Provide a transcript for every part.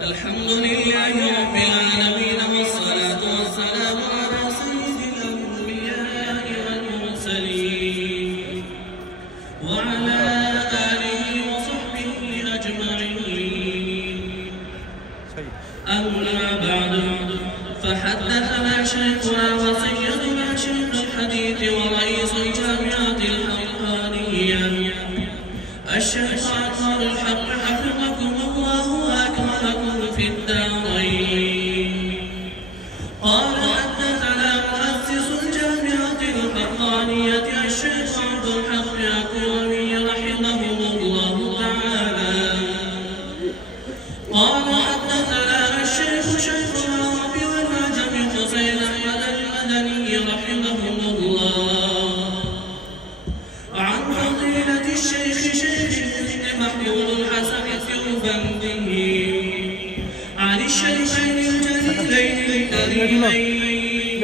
الحمد لله رب العالمين والصلاة والسلام على سيد الأنبياء والمرسلين وعلى آله وصحبه أجمعين. أما بعد فحدثنا شيخنا وسيدنا شيخ الحديث ورئيس الجامعة الحقانية الشيخ أكبر الحق حفظكم الله وأكرمكم في الدارين. قال حدثنا مؤسس الجامعة الحقانية الشيخ عبد الحق الكرمي رحمه الله تعالى. قال حدثنا الشيخ شيخ العرب والعجم حسين أحمد المدني رحمه الله عن فضيلة الشيخ محمود الحسن الثوبندي عن الشيخين الجليلين الكريمين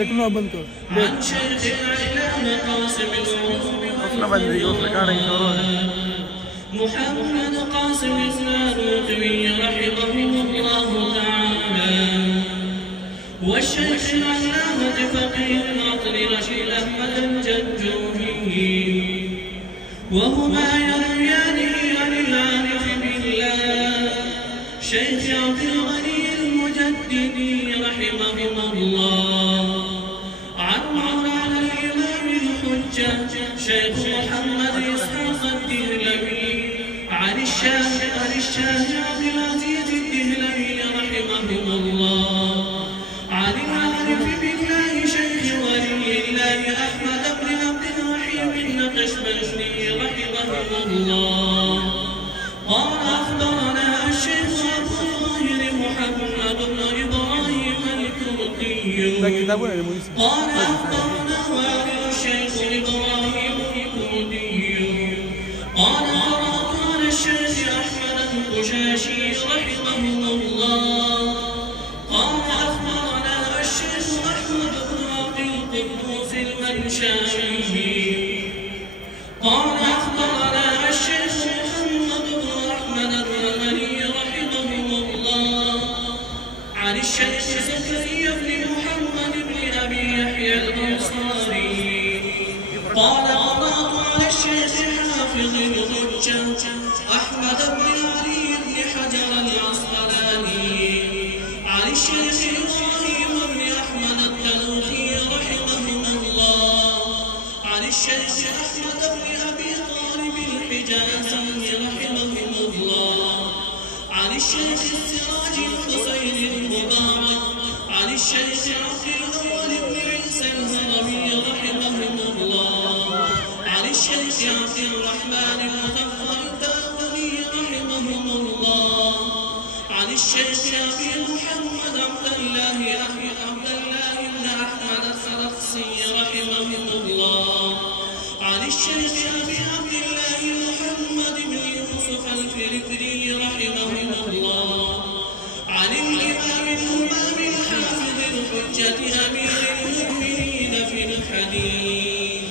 عن شيخ العلام قاسم محمد قاسم النانوتي رحمه الله تعالى والشيخ العلامة فقيه العطر رشيد أحمد الججوري وهما يرويانه عن العارف بالله شيخ عبد الغني المجددي رحمه الله عن مولانا الإمام الحجة شيخ محمد إسحاق الدهلوي عن الشاه عبد العزيز الدهلوي رحمه الله عن العارف بالله شيخ ولي الله أحمد بن عبد الرحيم النقشبندي رحمه الله. قال أخبرنا الشيخ أبو الطاهر محمد بن إبراهيم الكردي قال أخبرنا والد الشيخ إبراهيم الكردي قال قرأت على الشيخ أحمد القشاشي رحمه الله. قال أخبرنا الشيخ أحمد بن عبد القدوس المنشاوي قال أخبرنا الشيخ محمد بن أحمد الرملي رحمه الله عن الشيخ زكريا بن محمد بن أبي يحيى الأنصاري قال قرأت على الشيخ حافظ الحجة أحمد بن علي بن حجر العسقلاني عن الشيخ إبراهيم بن أحمد التلوخي رحمه الله عن الشيخ أحمد بن أبي طالب الحجازي رحمه الله عن الشيخ السراج الحسين المبارك عن الشيخ عبد الأول بن عيسى الهرمي رحمه الله عن الشيخ عبد الرحمن المظفر الداودي رحمه الله عن الشيخ أبي محمد عبد الله بن أحمد السرخسي رحمه الله عن الشيخ أبي عبد الله محمد بن يوسف الفرفري رحمه الله عن الإمام الإمام الحافظ الحجة أمير المؤمنين في الحديث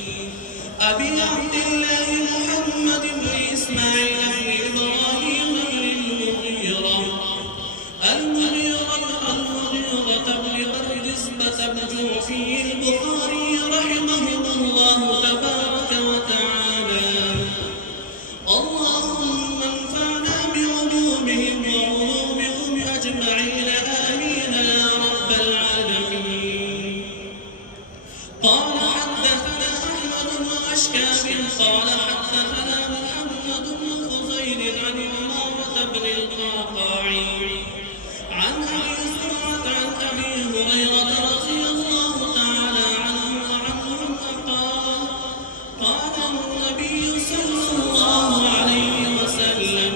أبي عبد الله محمد بن إسماعيل بن إبراهيم بن المغيرة بن بردزبة بن جعفي البخاري رحمه الله تبارك وتعالى. اللهم انفعنا بعلومهم وعلومهم أجمعين آمين يا رب العالمين. قال حدثنا أحمد بن أشكاب قال حدثنا محمد بن خزيل عن عمارة بن القعقاع عن أبي زرعة عن أبي هريرة رضي الله تعالى عنه وعنهم قال النبي صلى الله عليه وسلم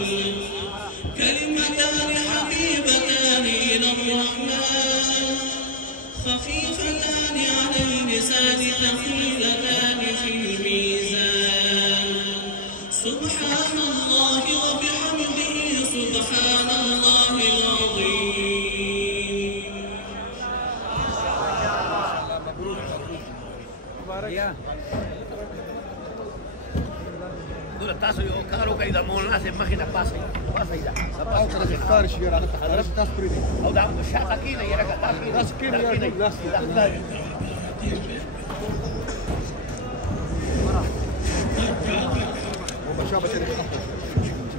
كلمتان حبيبتان إلى الرحمن خفيفتان على اللسان ثقيلتان في الميزان سبحان الله وبحمده سبحان الله العظيم. Dura tazo yo, cada lo que hay de amor, hace máquina pasa. صحيح او ترى تختار شيء انا تعرف ناس بريدي او ده عم الشعب كينا يا رجل ناس كينا يا رجل ناس وبشابه تاني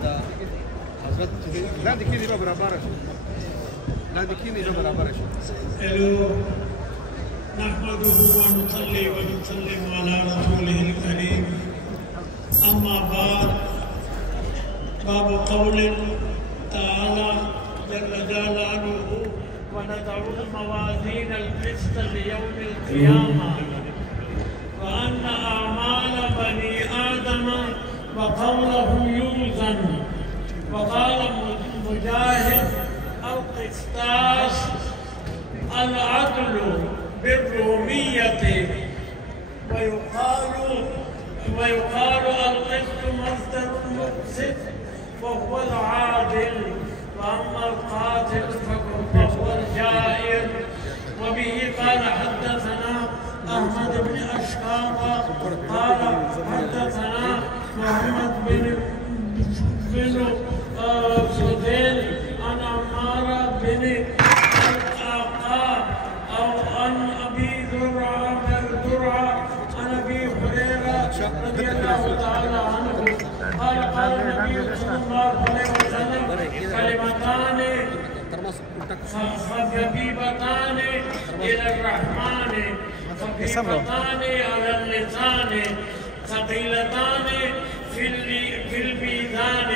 ده حضرتك لا دي كيني بقى برابر لا دي كيني بقى برابر نحمده ونصلي ونسلم على رسوله الكريم. أما بعد، باب قول تعالى جل جلاله: ونضع الموازين القسط ليوم القيامة وأن أعمال بني آدم وقولهم يوزن. وقال مجاهد: القسطاس العدل بالرومية. ويقال القسط مصدر مقسط وهو العادل، وأما القاتل فهو الجائر. وبه قال حدثنا أحمد بن أشهاب قال حدثنا محمد بن فضيل عن عمار بن أو عن أبي درعة عن أبي هريرة رضي الله تعالى عنه قال قال النبي صلى الله عليه وسلم: كلمتان خفيفتان إلى الرحمن خفيفتان على اللسان ثقيلتان في الميزان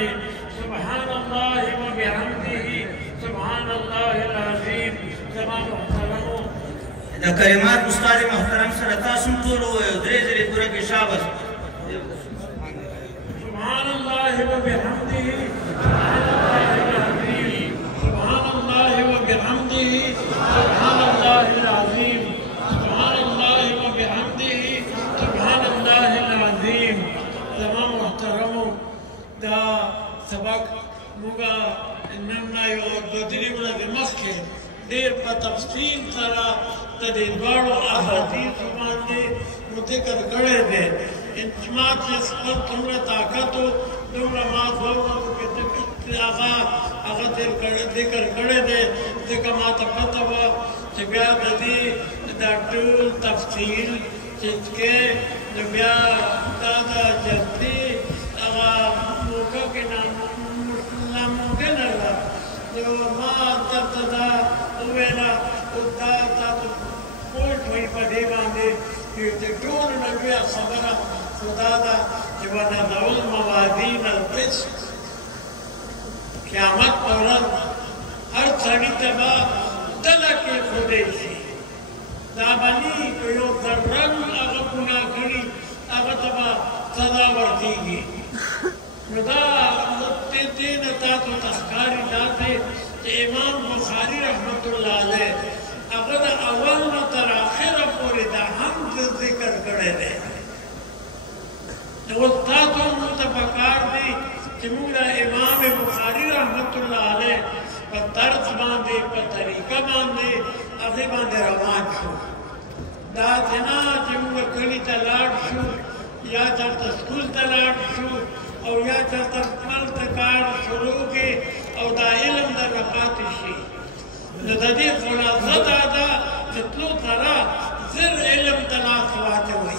سبحان الله وبحمده سبحان الله العظيم. تمام محترمون. دا کلمات استاد محترم سره تاسو ټول درې درې پوره کې شاباش. سبحان الله وبحمده سبحان الله العظيم. سبحان الله وبحمده سبحان الله العظيم. سبحان الله وبحمده سبحان الله العظيم. تمام محترمون. دا سبق موږ نن یو د دې ورځې مخکې ډېر په تفصیل سره د دې دواړو احادیثو باندې ذکر کړی دی. ما چې خپل څومره طاقت و دومره ما چې هغه ذکر کړی دی، ځکه ما ته پته وه چې بیا د دې دا ټول تفصیل چې کې نو بیا دا د جلدي هغه موقع کې ناممکنه ده. نو ما درته دا وویله دا تاسو پوه شئ په دې باندې چې د ټولو نه لویه خبره خو دا ده چې ونضع الموازین القسط. قیامت په ورځ هر سړي ته به ډله کېښودی شي. دا به نه وي که یو ذره هغه ګناه کړي هغه ته به سزا ورکېږي. نو دا دې نه تاسو ته ښکاري داسې چې امام بخاري رحمت الله علیه هغه د اول نه تر اخره پورې دا هم ذکر کړی دی. اوس تاسو موږ ته پکار دی چې موږ د امام بخاري رحمت الله علیه په طرز باندې په طریقه باندې هغې باندې روان شو. داسې نه چې موږ کلي ته لاړ شو یا چېرته سکول ته لاړ شو او یا چېرته خپل کار شروع کړي او دا علم درنه پاتې شي. نو د دې خلاصه دا ده چې تلو سره زر علم ته لاس واچوئ.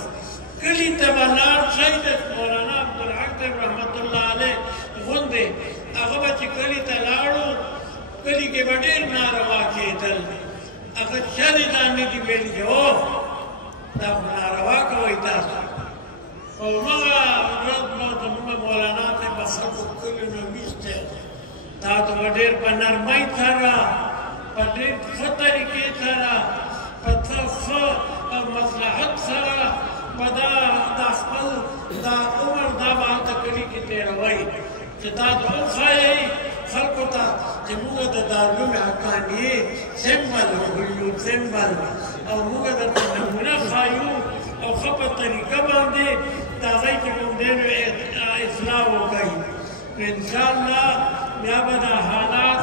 کلي ته به لاړ شئ د مولانا عبدالحق صاحب رحمت الله علیه غوندې هغه به چې کلي ته لاړو کلي کې به ډېر ناروا کېدل. هغه چلې دا نه دي ویلي چې اوه دا خو ناروا کوئ تاسو. او همغه ورځ به زموږ مولانا صاحب به خلکو کلیو نه ویستی. تاسو به ډېر په نرمۍ سره په ډېر ښه طریقې سره په ښه مصلحت سره په دا خپل دا عمر دا به هلته کلي کې تېروئ چې تاسو وښایئ خلکو ته چې موږ د دارالعلوم حقانیې سمبل وښیو سمبل او موږ درته نمونه ښایو او ښه په طریقه باندې د هغوی چې کوم دی نو اصلاح وکړئ. نو انشاءالله بیا به دا حالات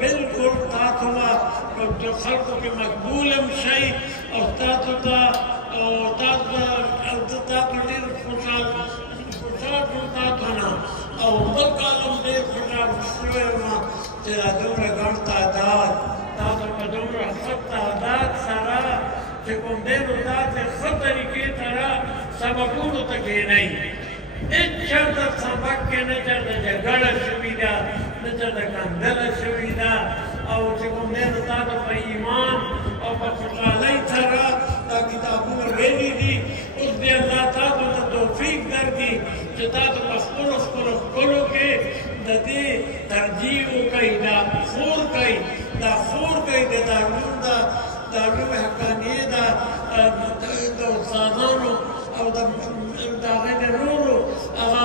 بالکل تاسو به په خلکو کې مقبول هم شئ او تاسو ته ډېر خوشحال شو تاسو نه او بل کالم ډېر خوشحال شوی وم چې دا دومره ګڼ تعداد تاسو په دومره ښه تعداد سره چې کوم دی نو داسې ښه طریقې سره سبقونو ته کښېنئ هېڅ چېرته سبق کې نه چېرته جګړه شوې ده نه چېرته کنګله شوې ده او چې کوم دی نو تاسو په ایمان او په خوشحالۍ سره دا کتابونه ویلي دي اوس دې الله تاسو ته توفیق درکړي چې تاسو په خپلو خپلو کې د دې ترجیح وکړئ دا خور کوي د دارالعلوم حقانیې د استادانو او د هغې د نورو هغه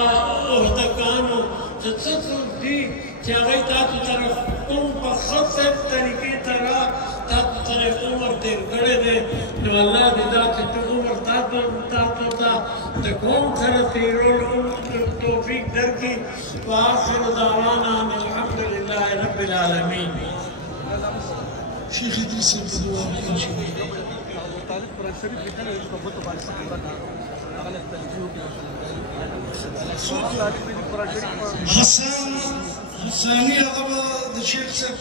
عهدهګانو چې څه څوک دي چې هغوی تاسو سره کوم په ښه صحیح طریقې سره تاسو سره عمر تېر کړی دی نو الله دې داسې عمر تاسو ته د قوم سره تېرولو توفیق درکړي وآخر دعوانا ان الحمد لله رب العالمين. شيخ ادريس الدعاء ان شاء الله. حسن حساني هغه د شیخ صاحب